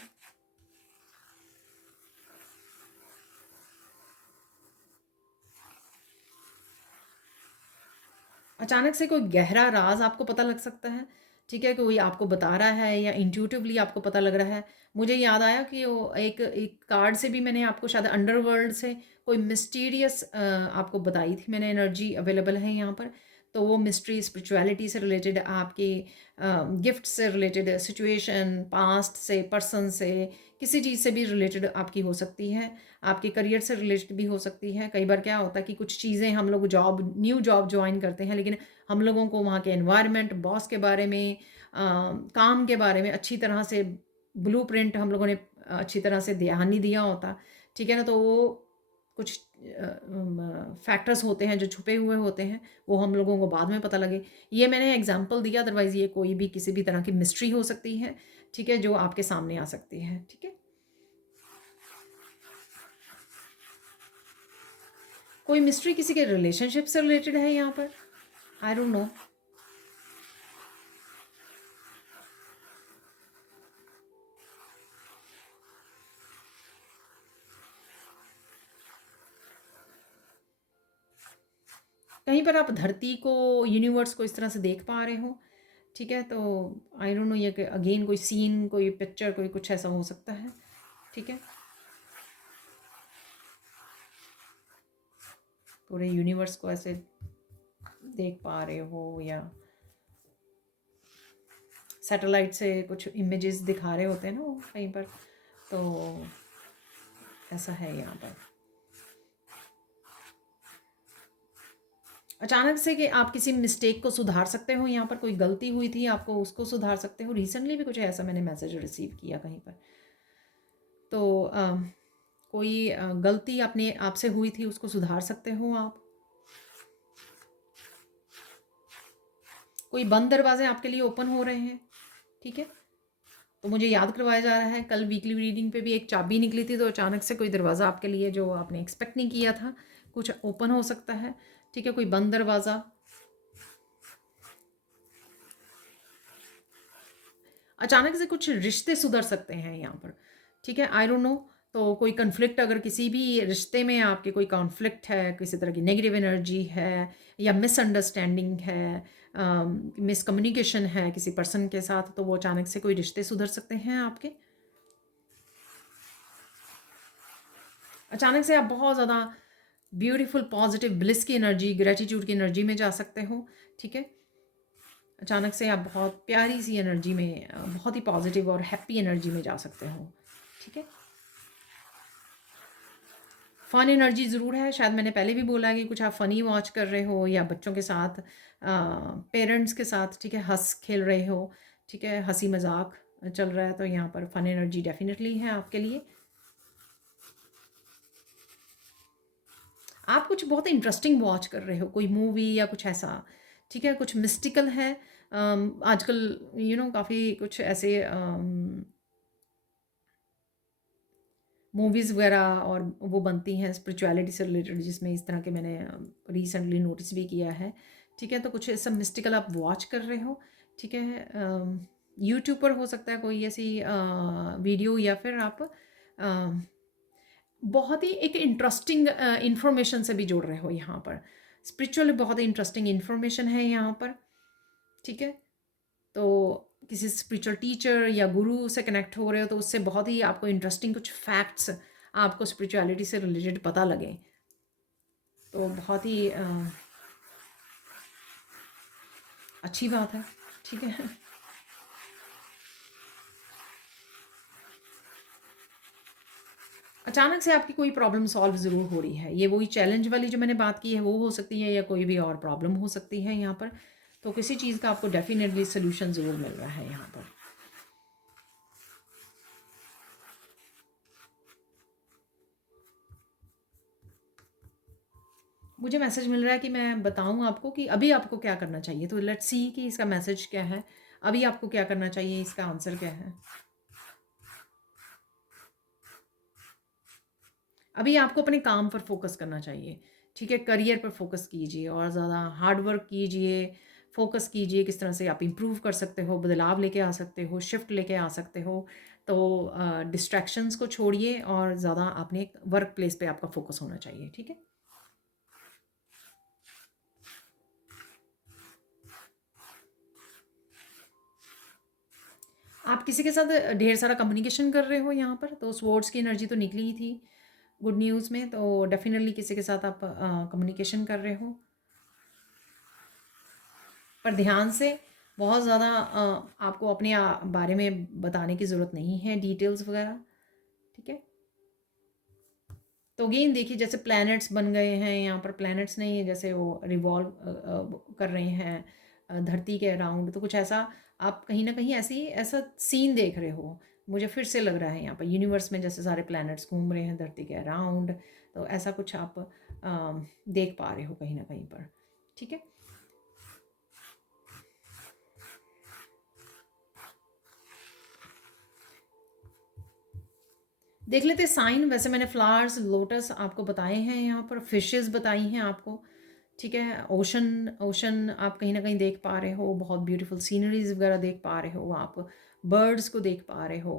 अचानक से कोई गहरा राज आपको पता लग सकता है, ठीक है, कोई आपको बता रहा है या इंट्यूटिवली आपको पता लग रहा है। मुझे याद आया कि वो एक एक कार्ड से भी मैंने आपको शायद अंडरवर्ल्ड से कोई मिस्टीरियस आपको बताई थी मैंने, एनर्जी अवेलेबल है यहाँ पर। तो वो मिस्ट्री स्पिरिचुअलिटी से रिलेटेड, आपके गिफ्ट से रिलेटेड, सिचुएशन पास्ट से, पर्सन से, किसी चीज़ से भी रिलेटेड आपकी हो सकती है, आपके करियर से रिलेटेड भी हो सकती है। कई बार क्या होता है कि कुछ चीज़ें हम लोग न्यू जॉब ज्वाइन करते हैं, लेकिन हम लोगों को वहाँ के एनवायरनमेंट, बॉस के बारे में, काम के बारे में अच्छी तरह से ब्लूप्रिंट हम लोगों ने अच्छी तरह से ध्यान नहीं दिया होता, ठीक है ना। तो वो कुछ फैक्टर्स होते हैं जो छुपे हुए होते हैं, वो हम लोगों को बाद में पता लगे। ये मैंने एग्जांपल दिया, अदरवाइज़ ये कोई भी किसी भी तरह की मिस्ट्री हो सकती है, ठीक है, जो आपके सामने आ सकती है, ठीक है। कोई मिस्ट्री किसी के रिलेशनशिप से रिलेटेड है यहाँ पर, आई डोंट नो। कहीं पर आप धरती को, यूनिवर्स को इस तरह से देख पा रहे हो, ठीक है। तो आई डोंट नो, ये अगेन कोई सीन, कोई पिक्चर, कोई कुछ ऐसा हो सकता है, ठीक है। पूरे यूनिवर्स को ऐसे देख पा रहे हो, या सैटेलाइट से कुछ इमेजेस दिखा रहे होते हैं ना वो कहीं पर, तो ऐसा है यहाँ पर। अचानक से कि आप किसी मिस्टेक को सुधार सकते हो, यहाँ पर कोई गलती हुई थी आपको, उसको सुधार सकते हो। रिसेंटली भी कुछ ऐसा मैंने मैसेज रिसीव किया कहीं पर, तो कोई गलती अपने आपसे हुई थी, उसको सुधार सकते हो आप। कोई बंद दरवाजे आपके लिए ओपन हो रहे हैं, ठीक है। तो मुझे याद करवाया जा रहा है, कल वीकली रीडिंग पे भी एक चाबी निकली थी, तो अचानक से कोई दरवाज़ा आपके लिए जो आपने एक्सपेक्ट नहीं किया था, कुछ ओपन हो सकता है, ठीक है। कोई बंद दरवाज़ा, अचानक से कुछ रिश्ते सुधर सकते हैं यहाँ पर, ठीक है। आई डोंट नो, तो कोई कॉन्फ्लिक्ट, अगर किसी भी रिश्ते में आपके कोई कॉन्फ्लिक्ट है, किसी तरह की नेगेटिव एनर्जी है या मिसअंडरस्टैंडिंग है, मिसकम्युनिकेशन है किसी पर्सन के साथ, तो वो अचानक से कोई रिश्ते सुधर सकते हैं आपके। अचानक से आप बहुत ज़्यादा ब्यूटीफुल पॉजिटिव ब्लिस की एनर्जी, ग्रेटिट्यूड की एनर्जी में जा सकते हो। ठीक है, अचानक से आप बहुत प्यारी सी एनर्जी में, बहुत ही पॉजिटिव और हैप्पी एनर्जी में जा सकते हो। ठीक है, फ़न एनर्जी ज़रूर है। शायद मैंने पहले भी बोला है कि कुछ आप फ़नी वॉच कर रहे हो या बच्चों के साथ, पेरेंट्स के साथ, ठीक है, हँस खेल रहे हो, ठीक है, हँसी मज़ाक चल रहा है, तो यहाँ पर फ़न एनर्जी डेफ़िनेटली है आपके लिए। आप कुछ बहुत इंटरेस्टिंग वॉच कर रहे हो, कोई मूवी या कुछ ऐसा, ठीक है, कुछ मिस्टिकल है। आजकल काफ़ी कुछ ऐसे मूवीज़ वगैरह और वो बनती हैं स्पिरिचुअलिटी से रिलेटेड, जिसमें इस तरह के मैंने रिसेंटली नोटिस भी किया है। ठीक है, तो कुछ ऐसा मिस्टिकल आप वॉच कर रहे हो। ठीक है, यूट्यूब पर हो सकता है कोई ऐसी वीडियो, या फिर आप बहुत ही एक इंटरेस्टिंग इंफॉर्मेशन से भी जुड़ रहे हो यहाँ पर। स्पिरिचुअली बहुत ही इंटरेस्टिंग इंफॉर्मेशन है यहाँ पर। ठीक है, तो किसी स्पिरिचुअल टीचर या गुरु से कनेक्ट हो रहे हो, तो उससे बहुत ही आपको इंटरेस्टिंग कुछ फैक्ट्स आपको स्पिरिचुअलिटी से रिलेटेड पता लगे, तो बहुत ही अच्छी बात है। ठीक है, अचानक से आपकी कोई प्रॉब्लम सॉल्व ज़रूर हो रही है। ये वही चैलेंज वाली जो मैंने बात की है वो हो सकती है, या कोई भी और प्रॉब्लम हो सकती है यहाँ पर। तो किसी चीज़ का आपको डेफिनेटली सोल्यूशन ज़रूर मिल रहा है यहाँ पर। मुझे मैसेज मिल रहा है कि मैं बताऊँ आपको कि अभी आपको क्या करना चाहिए। तो लेट्स सी कि इसका मैसेज क्या है, अभी आपको क्या करना चाहिए, इसका आंसर क्या है। अभी आपको अपने काम पर फोकस करना चाहिए। ठीक है, करियर पर फोकस कीजिए और ज़्यादा हार्ड वर्क कीजिए, फोकस कीजिए किस तरह से आप इम्प्रूव कर सकते हो, बदलाव लेके आ सकते हो, शिफ्ट लेके आ सकते हो। तो डिस्ट्रैक्शंस को छोड़िए और ज़्यादा अपने वर्क प्लेस पे आपका फोकस होना चाहिए। ठीक है, आप किसी के साथ ढेर सारा कम्युनिकेशन कर रहे हो यहाँ पर, तो स्वर्ड्स की एनर्जी तो निकली ही थी गुड न्यूज़ में, तो डेफिनेटली किसी के साथ आप कम्युनिकेशन कर रहे हो, पर ध्यान से। बहुत ज़्यादा आपको अपने बारे में बताने की ज़रूरत नहीं है, डिटेल्स वगैरह। ठीक है, तो अगेन देखिए, जैसे प्लैनेट्स बन गए हैं यहाँ पर, प्लैनेट्स नहीं है, जैसे वो रिवॉल्व कर रहे हैं धरती के अराउंड, तो कुछ ऐसा आप कहीं ना कहीं ऐसा सीन देख रहे हो। मुझे फिर से लग रहा है यहाँ पर यूनिवर्स में जैसे सारे प्लैनेट्स घूम रहे हैं धरती के अराउंड, तो ऐसा कुछ आप देख पा रहे हो कहीं ना कहीं पर। ठीक है, देख लेते हैं साइन। वैसे मैंने फ्लावर्स, लोटस आपको बताए हैं, यहाँ पर फिशेस बताई हैं आपको। ठीक है, ओशन ओशन आप कहीं ना कहीं देख पा रहे हो, बहुत ब्यूटीफुल सीनरीज वगैरह देख पा रहे हो आप, बर्ड्स को देख पा रहे हो,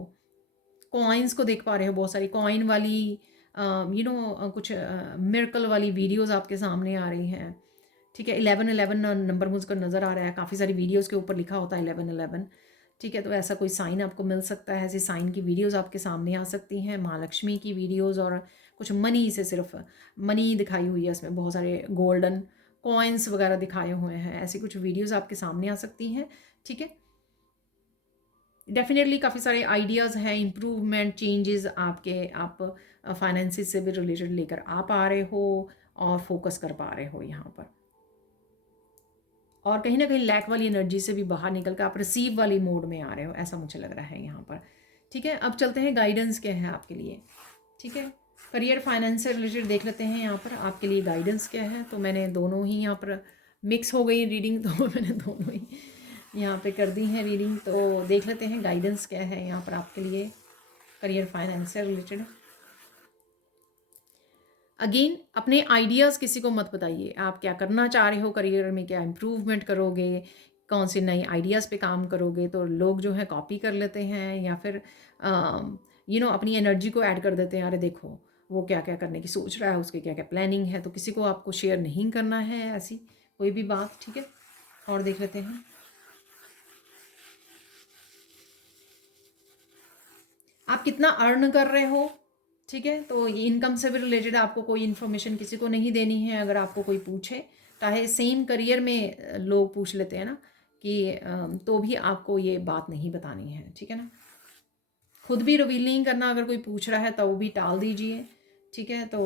कॉइन्स को देख पा रहे हो, बहुत सारी कॉइन वाली कुछ मिरेकल वाली वीडियोस आपके सामने आ रही हैं। ठीक है, 1111 नंबर मुझको नज़र आ रहा है, काफ़ी सारी वीडियोस के ऊपर लिखा होता है 1111। ठीक है, तो ऐसा कोई साइन आपको मिल सकता है, ऐसी साइन की वीडियोस आपके सामने आ सकती हैं। माँ लक्ष्मी की वीडियोस, और कुछ मनी से, सिर्फ मनी दिखाई हुई है इसमें, बहुत सारे गोल्डन कॉइन्स वगैरह दिखाए हुए हैं, ऐसी कुछ वीडियोस आपके सामने आ सकती हैं। ठीक है, डेफिनेटली काफ़ी सारे आइडियाज़ हैं, इम्प्रूवमेंट, चेंजेस आपके, आप फाइनेंसिस से भी रिलेटेड लेकर आ पा रहे हो और फोकस कर पा रहे हो यहाँ पर, और कहीं ना कहीं लैक वाली एनर्जी से भी बाहर निकल कर आप रिसीव वाली मोड में आ रहे हो, ऐसा मुझे लग रहा है यहाँ पर। ठीक है, अब चलते हैं गाइडेंस क्या है आपके लिए। ठीक है, करियर फाइनेंस से रिलेटेड देख लेते हैं यहाँ पर आपके लिए गाइडेंस क्या है। तो मैंने दोनों ही यहाँ पर मिक्स हो गई रीडिंग, तो मैंने दोनों ही यहाँ पे कर दी हैं रीडिंग। तो देख लेते हैं गाइडेंस क्या है यहाँ पर आपके लिए करियर फाइनेंस से रिलेटेड। अगेन, अपने आइडियाज़ किसी को मत बताइए, आप क्या करना चाह रहे हो करियर में, क्या इम्प्रूवमेंट करोगे, कौन से नए आइडियाज़ पे काम करोगे, तो लोग जो है कॉपी कर लेते हैं, या फिर अपनी एनर्जी को ऐड कर देते हैं, अरे देखो वो क्या क्या करने की सोच रहा है, उसके क्या क्या प्लानिंग है, तो किसी को आपको शेयर नहीं करना है ऐसी कोई भी बात, ठीक है। और देख लेते हैं, आप कितना अर्न कर रहे हो, ठीक है। तो ये इनकम से भी रिलेटेड आपको कोई इन्फॉर्मेशन किसी को नहीं देनी है। अगर आपको कोई पूछे, चाहे सेम करियर में लोग पूछ लेते हैं ना कि तो भी आपको ये बात नहीं बतानी है, ठीक है ना। खुद भी रिवील नहीं करना, अगर कोई पूछ रहा है तो वो भी टाल दीजिए, ठीक है। तो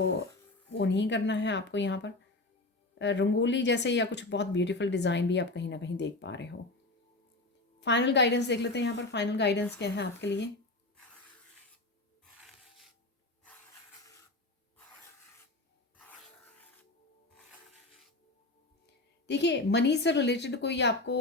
वो नहीं करना है आपको। यहाँ पर रंगोली जैसे या कुछ बहुत ब्यूटीफुल डिज़ाइन भी आप कहीं ना कहीं देख पा रहे हो। फाइनल गाइडेंस देख लेते हैं यहाँ पर, फाइनल गाइडेंस क्या है आपके लिए। देखिए, मनी से रिलेटेड कोई आपको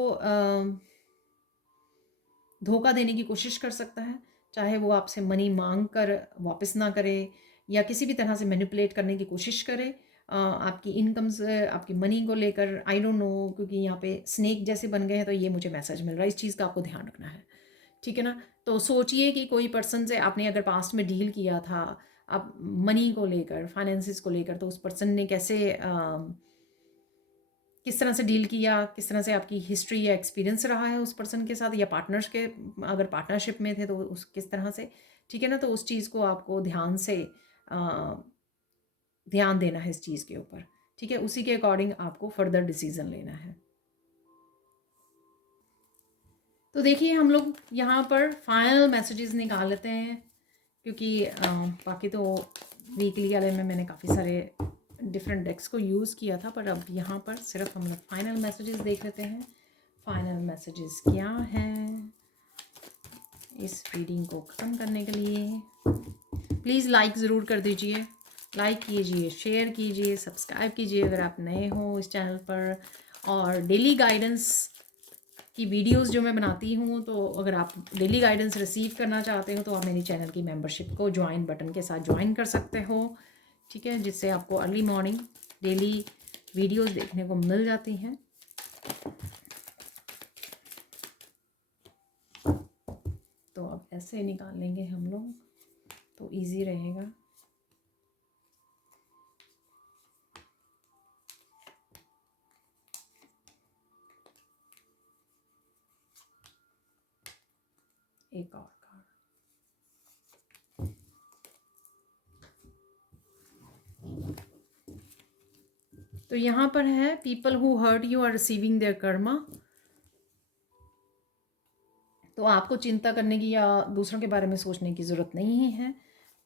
धोखा देने की कोशिश कर सकता है, चाहे वो आपसे मनी मांग कर वापस ना करे या किसी भी तरह से मैनिपुलेट करने की कोशिश करे आपकी इनकम से, आपकी मनी को लेकर। आई डोंट नो, क्योंकि यहाँ पे स्नेक जैसे बन गए हैं, तो ये मुझे मैसेज मिल रहा है, इस चीज़ का आपको ध्यान रखना है, ठीक है ना। तो सोचिए कि कोई पर्सन से आपने अगर पास्ट में डील किया था आप मनी को लेकर, फाइनेंसिस को लेकर, तो उस पर्सन ने कैसे किस तरह से डील किया, किस तरह से आपकी हिस्ट्री या एक्सपीरियंस रहा है उस पर्सन के साथ, या पार्टनर्स के अगर पार्टनरशिप में थे तो उस किस तरह से, ठीक है ना। तो उस चीज़ को आपको ध्यान से ध्यान देना है इस चीज़ के ऊपर, ठीक है। उसी के अकॉर्डिंग आपको फर्दर डिसीजन लेना है। तो देखिए, हम लोग यहाँ पर फाइनल मैसेजेस निकाल लेते हैं, क्योंकि बाकी तो वीकली वाले में मैंने काफ़ी सारे डिफरेंट डेक्स को यूज़ किया था, पर अब यहाँ पर सिर्फ हम लोग फाइनल मैसेजेस देख लेते हैं। फाइनल मैसेजेस क्या हैं इस रीडिंग को ख़त्म करने के लिए। प्लीज़ लाइक ज़रूर कर दीजिए, लाइक कीजिए, शेयर कीजिए, सब्सक्राइब कीजिए अगर आप नए हो इस चैनल पर। और डेली गाइडेंस की वीडियोस जो मैं बनाती हूँ, तो अगर आप डेली गाइडेंस रिसीव करना चाहते हो तो आप मेरी चैनल की मेंबरशिप को ज्वाइन बटन के साथ ज्वाइन कर सकते हो, ठीक है, जिससे आपको अर्ली मॉर्निंग डेली वीडियोस देखने को मिल जाती हैं। तो अब ऐसे निकाल लेंगे हम लोग तो इजी रहेगा। एक और कार्ड, तो यहाँ पर है people who hurt you are receiving their karma. तो आपको चिंता करने की या दूसरों के बारे में सोचने की ज़रूरत नहीं है,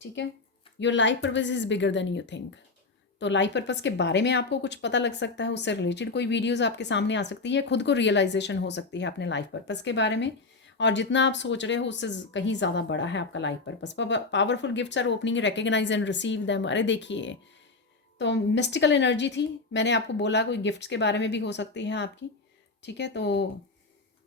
ठीक है। Your life purpose is bigger than you think. तो लाइफ पर्पस के बारे में आपको कुछ पता लग सकता है, उससे रिलेटेड कोई वीडियोस आपके सामने आ सकती है, खुद को रियलाइजेशन हो सकती है अपने लाइफ पर्पस के बारे में। और जितना आप सोच रहे हो उससे कहीं ज़्यादा बड़ा है आपका life purpose. Powerful gifts are opening, recognise and receive them. अरे देखिए, तो मिस्टिकल एनर्जी थी, मैंने आपको बोला कोई गिफ्ट्स के बारे में भी हो सकती है आपकी, ठीक है। तो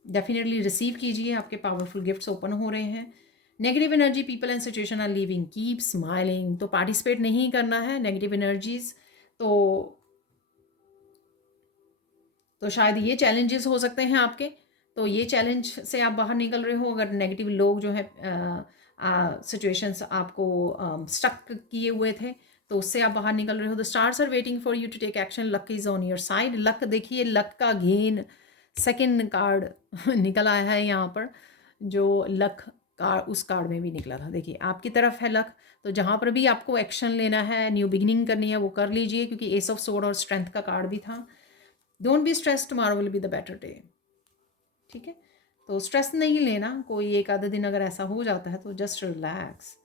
डेफिनेटली रिसीव कीजिए, आपके पावरफुल गिफ्ट्स ओपन हो रहे हैं। Negative energy, people and situation are leaving, keep smiling. तो पार्टिसिपेट नहीं करना है नेगेटिव एनर्जीज। तो शायद ये चैलेंजेस हो सकते हैं आपके, तो ये चैलेंज से आप बाहर निकल रहे हो। अगर नेगेटिव लोग जो है सिचुएशंस आपको स्टक किए हुए थे, तो उससे आप बाहर निकल रहे हो। The stars are waiting for you to take action, luck is on your side. Luck देखिए, लक का गेन सेकंड कार्ड निकल आया है यहाँ पर, जो लक कार्ड उस कार्ड में भी निकला था। देखिए, आपकी तरफ है लक। तो जहाँ पर भी आपको एक्शन लेना है, न्यू बिगिनिंग करनी है, वो कर लीजिए, क्योंकि एस ऑफ सोर्ड और स्ट्रेंथ का कार्ड भी था। Don't be stress, tomorrow will be the better day, ठीक है। तो स्ट्रेस नहीं लेना, कोई एक आधे दिन अगर ऐसा हो जाता है तो जस्ट रिलैक्स,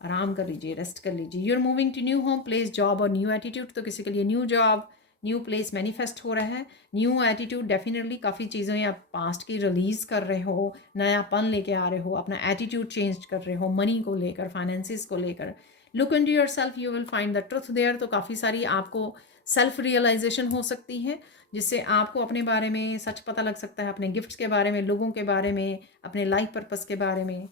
आराम कर लीजिए, रेस्ट कर लीजिए। You are moving to new home, place, job और न्यू एटीट्यूड। तो किसी के लिए new job, new place manifest हो रहा है, न्यू एटीट्यूड। डेफिनेटली काफ़ी चीज़ें आप पास्ट की रिलीज़ कर रहे हो, नयापन लेके आ रहे हो, अपना एटीट्यूड चेंज कर रहे हो, मनी को लेकर, फाइनेंसिस को लेकर। Look into yourself, you will find the truth there. तो काफ़ी सारी आपको सेल्फ रियलाइजेशन हो सकती है, जिससे आपको अपने बारे में सच पता लग सकता है, अपने गिफ्ट्स के बारे में, लोगों के बारे में, अपने लाइफ पर्पस के बारे में।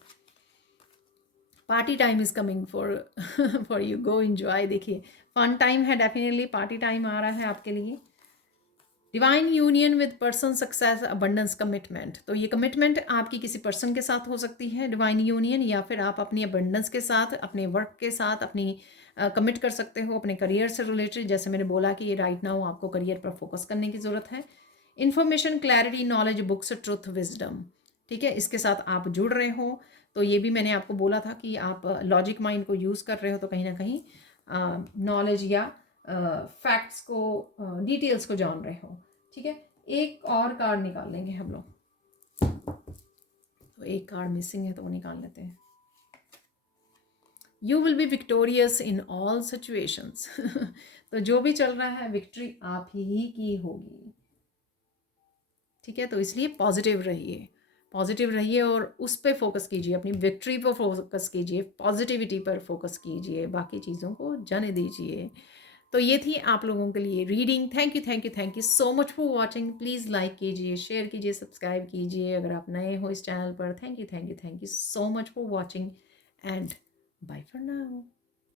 Party time is coming for you, go enjoy. देखिए, फन टाइम है, डेफिनेटली पार्टी टाइम आ रहा है आपके लिए। Divine union with person success abundance commitment, तो ये कमिटमेंट आपकी किसी पर्सन के साथ हो सकती है डिवाइन यूनियन, या फिर आप अपनी अबंडेंस के साथ, अपने वर्क के साथ अपनी कमिट कर सकते हो, अपने करियर से रिलेटेड। जैसे मैंने बोला कि ये राइट नाउ आपको करियर पर फोकस करने की ज़रूरत है। Information, clarity, knowledge, books, truth, wisdom, ठीक है, इसके साथ आप जुड़ रहे हो। तो ये भी मैंने आपको बोला था कि आप लॉजिक माइंड को यूज़ कर रहे हो, तो कहीं ना कहीं नॉलेज या फैक्ट्स को, डिटेल्स को जान रहे हो। ठीक है, एक और कार्ड निकाल लेंगे हम लोग, तो एक कार्ड मिसिंग है तो वो निकाल लेते हैं। You will be victorious in all situations. तो जो भी चल रहा है विक्ट्री आप ही की होगी। ठीक है, तो इसलिए पॉजिटिव रहिए, पॉजिटिव रहिए और उस पर फोकस कीजिए, अपनी विक्ट्री पर फोकस कीजिए, पॉजिटिविटी पर फोकस कीजिए, बाकी चीज़ों को जाने दीजिए। तो ये थी आप लोगों के लिए reading. Thank you thank you thank you so much for watching. Please like कीजिए, शेयर कीजिए, सब्सक्राइब कीजिए अगर आप नए हो इस चैनल पर। Thank you thank you thank you so much for watching and bye for now.